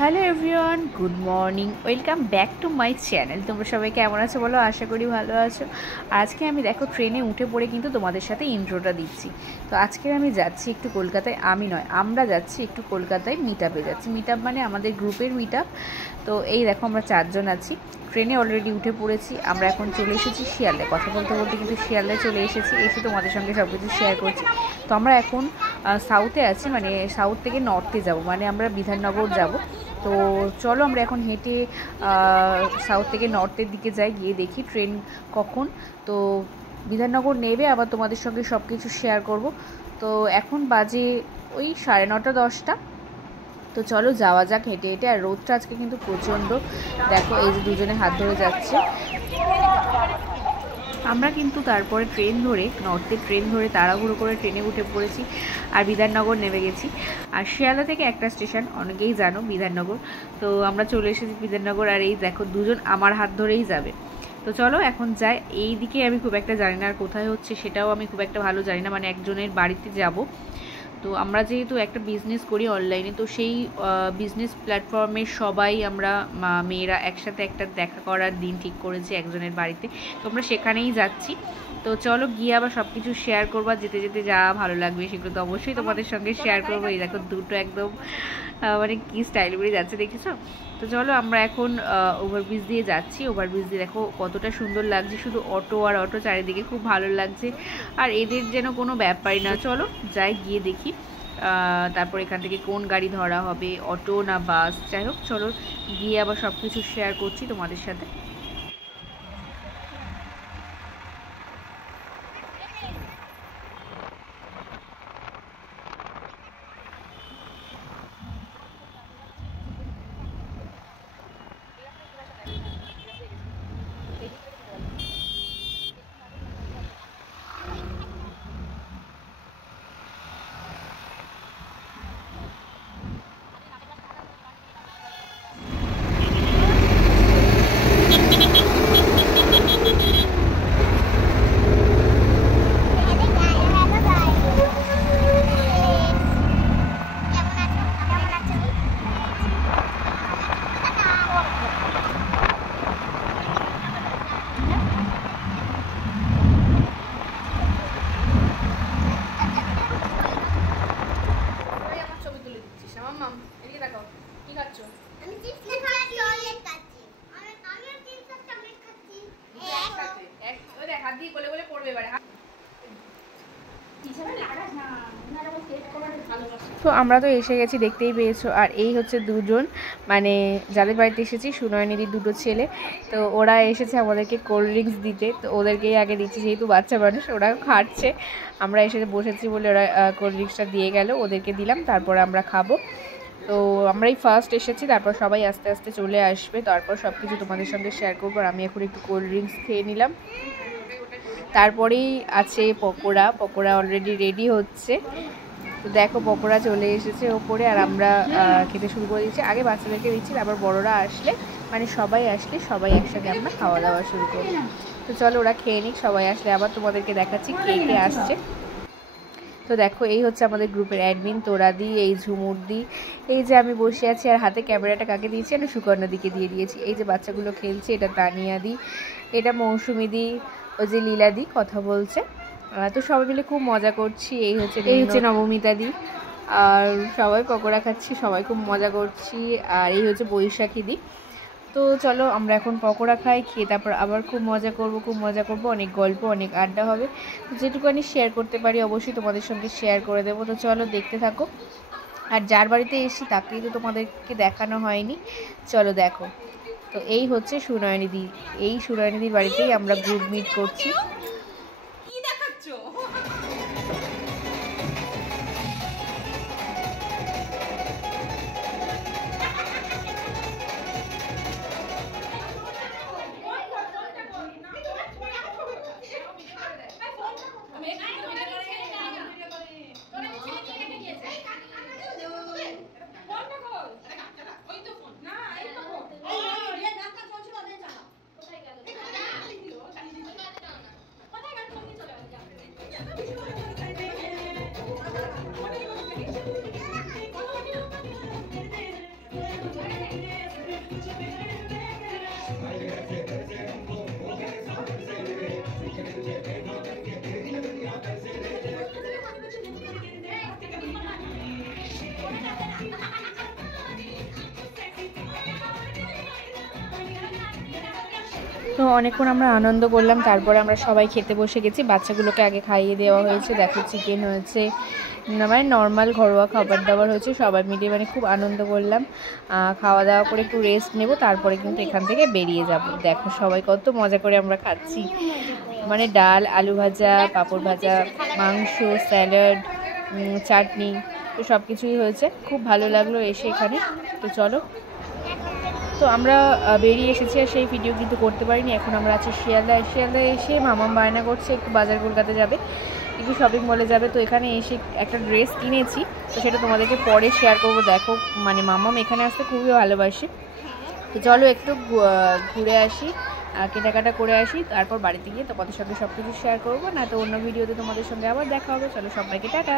Hello everyone, good morning, welcome back to my channel. তোমরা সবাই কেমন আছো বলো? আশা করি ভালো আছো। আজকে আমি দেখো ট্রেনে উঠে পড়ে কিন্তু তোমাদের সাথে ইন্ট্রোটা দিচ্ছি। তো আজকে আমি যাচ্ছি একটু কলকাতায়, আমরা যাচ্ছি একটু কলকাতায় মিট আপে যাচ্ছি। মিট আপ মানে আমাদের গ্রুপের মিট আপ। তো এই দেখো আমরা 4 জন আছি, ট্রেনে অলরেডি উঠে পড়েছি। আমরা এখন চলে এসেছি শিয়ালদায়, কথা বলতে বলতে কিন্তু শিয়ালদায় চলে এসেছি, এসে তোমাদের সঙ্গে সব কিছু শেয়ার করছি। তো আমরা এখন সাউথে আছি, মানে সাউথ থেকে নর্থে যাব, মানে আমরা বিধাননগর যাব। তো চলো আমরা এখন হেঁটে সাউথ থেকে নর্থের দিকে যাই, গিয়ে দেখি ট্রেন কখন। তো বিধাননগর নেবে, আবার তোমাদের সঙ্গে সব কিছু শেয়ার করব। তো এখন বাজে ওই 9:30 10টা। তো চলো যাওয়া যাক হেঁটে হেঁটে। আর রোদটা আজকে কিন্তু প্রচণ্ড, দেখো এই যে দুজনে হাত ধরে যাচ্ছে। আমরা কিন্তু তারপরে নর্থের ট্রেন ধরে তাড়াহুড়ো করে ট্রেনে উঠে পড়েছি আর বিধাননগর নেমে গেছি। আর শিয়ালদা থেকে একটা স্টেশন, অনেকেই জানো, বিধাননগর। তো আমরা চলে এসেছি বিধাননগর, আর এই দেখো দুজন আমার হাত ধরেই যাবে। তো চলো এখন যাই। এই দিকে আমি খুব একটা জানি না, আর কোথায় হচ্ছে সেটাও আমি খুব একটা ভালো জানি না, মানে একজনের বাড়িতে যাব। তো আমরা যেহেতু একটা বিজনেস করি অনলাইনে, তো সেই বিজনেস প্ল্যাটফর্মের সবাই আমরা মেয়েরা একসাথে একটা দেখা করার দিন ঠিক করেছি একজনের বাড়িতে। তো আমরা সেখানেই যাচ্ছি। তো চলো গিয়ে আবার সব কিছু শেয়ার করবো, যেতে যেতে যা ভালো লাগবে সেগুলো তো অবশ্যই তোমাদের সঙ্গে শেয়ার করবো। এই দেখো দুটো একদম মানে কি স্টাইল করে যাচ্ছে, দেখেছো? তো চলো আমরা এখন ওভারব্রিজ দিয়ে যাচ্ছি। ওভারব্রিজ দিয়ে দেখো কতটা সুন্দর লাগছে, শুধু অটো আর অটো চারিদিকে, খুব ভালো লাগছে। আর এদের যেন কোনো ব্যাপারই না। চলো যাই, গিয়ে দেখি তারপর এখান থেকে কোন গাড়ি ধরা হবে, অটো না বাস, যাই হোক চলো গিয়ে আবার সব কিছু শেয়ার করছি তোমাদের সাথে। তো আমরা তো এসে গেছি, দেখতেই পেয়েছো। আর এই হচ্ছে দুজন, মানে যাদের বাড়িতে এসেছি, সুনয়নীদির দুটো ছেলে। তো ওরা এসেছে আমাদেরকে কোল্ড ড্রিঙ্কস দিতে, তো ওদেরকেই আগে দিচ্ছি, যেহেতু বাচ্চা মানুষ ওরা খাচ্ছে। আমরা এসে বসেছি বলে ওরা কোল্ড ড্রিঙ্কসটা দিয়ে গেল, ওদেরকে দিলাম, তারপর আমরা খাবো। তো আমরাই ফার্স্ট এসেছি, তারপর সবাই আস্তে আস্তে চলে আসবে, তারপর সব কিছু তোমাদের সঙ্গে শেয়ার করবো। আর আমি এখন একটু কোল্ড ড্রিঙ্কস খেয়ে নিলাম। তারপরেই আছে পকোড়া, পকোড়া অলরেডি রেডি হচ্ছে। তো দেখো পকোড়া চলে এসেছে ওপরে, আর আমরা খেতে শুরু করে দিচ্ছি। আগে বাচ্চাদেরকে দিচ্ছি, তারপর বড়রা আসলে, মানে সবাই আসলে সবাই একসাথে আমরা খাওয়া দাওয়া শুরু করব। তো চলো ওরা খেয়ে নিক, সবাই আসলে আবার তোমাদেরকে দেখাচ্ছি কে কে আসছে। তো দেখো এই হচ্ছে আমাদের গ্রুপের অ্যাডমিন তোরাদি, এই ঝুমুরদি, এই যে আমি বসে আছি। আর হাতে ক্যামেরাটা কাকে দিয়েছি? আমি সুকর্ণাদিকে দিয়ে দিয়েছি। এই যে বাচ্চাগুলো খেলছে, এটা তানিয়াদি, এটা মৌসুমিদি, ওই যে লীলাদি কথা বলছে। তো সবাই মিলে খুব মজা করছি। এই হচ্ছে নবমিতাদি, আর সবাই পকোড়া খাচ্ছি, সবাই খুব মজা করছি। আর এই হচ্ছে বৈশাখীদি। তো চলো আমরা এখন পকোড়া খাই, খেয়ে তারপর আবার খুব মজা করব, অনেক গল্প, অনেক আড্ডা হবে। তো যেটুকুনি শেয়ার করতে পারি অবশ্যই তোমাদের সঙ্গে শেয়ার করে দেবো। তো চলো দেখতে থাকো। আর যার বাড়িতে এসেছি তাকেই তো তোমাদেরকে দেখানো হয়নি, চলো দেখো। তো এই হচ্ছে সুনয়নীদি, এই সুনয়নীদির বাড়িতেই আমরা গ্রুপ মিট করছি। তো অনেকক্ষণ আমরা আনন্দ করলাম, তারপরে আমরা সবাই খেতে বসে গেছি। বাচ্চাগুলোকে আগে খাইয়ে দেওয়া হয়েছে, দেখো চিকেন হয়েছে, মানে নর্মাল ঘরোয়া খাবার দাবার হয়েছে, সবাই মিলে মানে খুব আনন্দ করলাম। খাওয়া দাওয়া করে একটু রেস্ট নেব, তারপরে কিন্তু এখান থেকে বেরিয়ে যাব। দেখো সবাই কত মজা করে আমরা খাচ্ছি, মানে ডাল, আলু ভাজা, পাঁপড় ভাজা, মাংস, স্যালাড, চাটনি, তো সব কিছুই হয়েছে। খুব ভালো লাগলো এসে এখানে। তো চলো, তো আমরা বেরিয়ে এসেছি আর সেই ভিডিও কিন্তু করতে পারিনি। এখন আমরা আছি শিয়ালদায়। শিয়ালদায় এসে মামাম বায়না করছে একটু বাজার কলকাতা যাবে, একটু শপিং মলে যাবে। তো এখানে এসে একটা ড্রেস কিনেছি, তো সেটা তোমাদেরকে পরে শেয়ার করবো। দেখো মানে মামাম এখানে আসতে খুবই ভালোবাসে। তো চলো একটু ঘুরে আসি, কেনাকাটা করে আসি, তারপর বাড়িতে গিয়ে তোমাদের সঙ্গে সব কিছু শেয়ার করবো। না তো অন্য ভিডিওতে তোমাদের সঙ্গে আবার দেখা হবে। চলো সবাইকে টাটা।